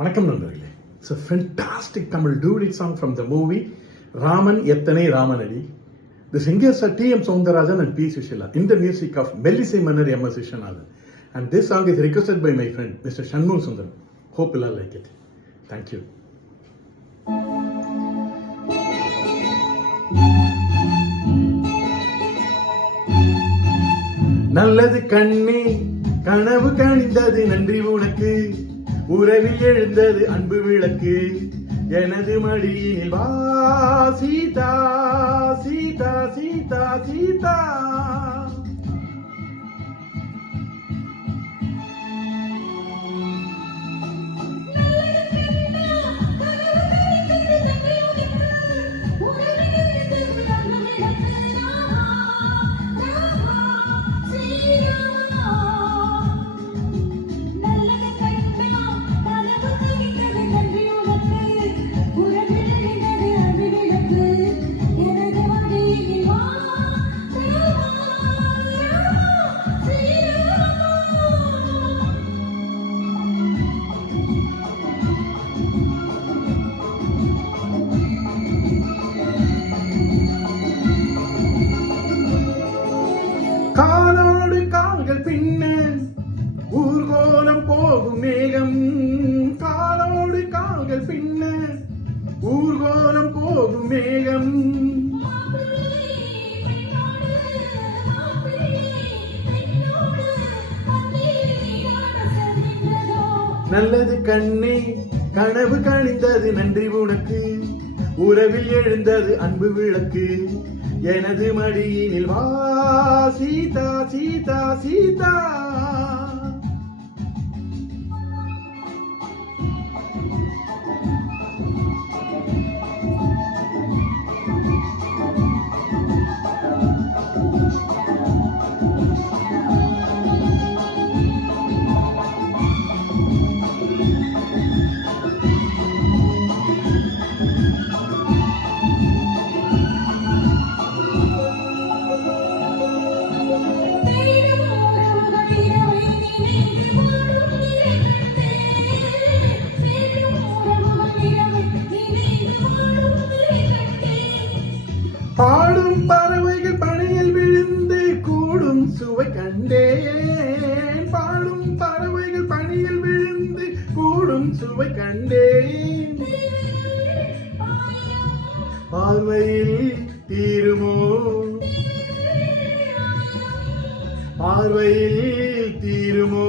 வணக்கம் நண்பர்களே. It's a fantastic Tamil duet song from the movie Raman Ethanai Ramanadi. The singers are T.M. Soundarajan and P. Sushila in the music of Mellisai Mannar M.S. Vishwanathan. And this song is requested by my friend Mr. Shanmugam Sundaram. Hope you all like it. Thank you. நல்லது கண்ணே கனவு கணிந்தது நன்றி உனக்கு உறவில் எழுந்தது அன்பு விளக்கு எனது மடியினில் வா சீதா சீதா சீதா சீதா காலோடு கால்கள் பின்ன ஊர்கோலம் போகும் மேகம் காலோடு கால்கள் பின்ன ஊர்கோலம் போகும் மேகம் நல்லது கண்ணே கனவு கணிந்தது நன்றி உனக்கு உறவில் எழுந்தது அன்பு விளக்கு எனது மடியினில் வா சீதா சீதா சீதா பாடும் பறவைகள் பணியில் விழுந்து கூடும் சுவை கண்டேன் பாடும் பறவைகள் பணியில் விழுந்து கூடும் சுவை கண்டேன் பார்வையில் தீருமோ பார்வையில் தீருமோ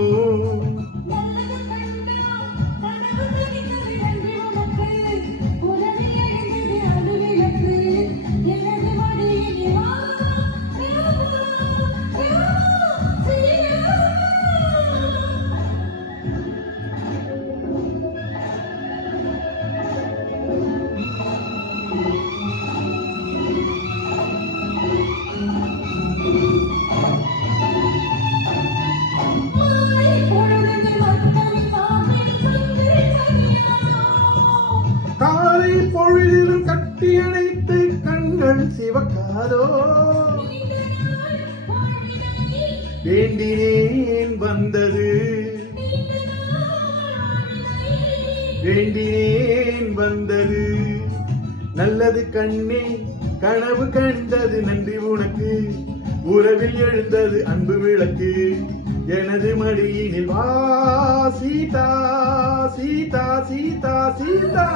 பொழுதிலும் கட்டி அணைத்து கண்கள் சிவக்காதோ வேண்டினேன் வந்தது வேண்டினேன் வந்தது நல்லது கண்ணே கனவு கணிந்தது நன்றி உனக்கு உறவில் எழுந்தது அன்பு விளக்கு எனது மடியினில் வா சீதா சீதா சீதா சீதா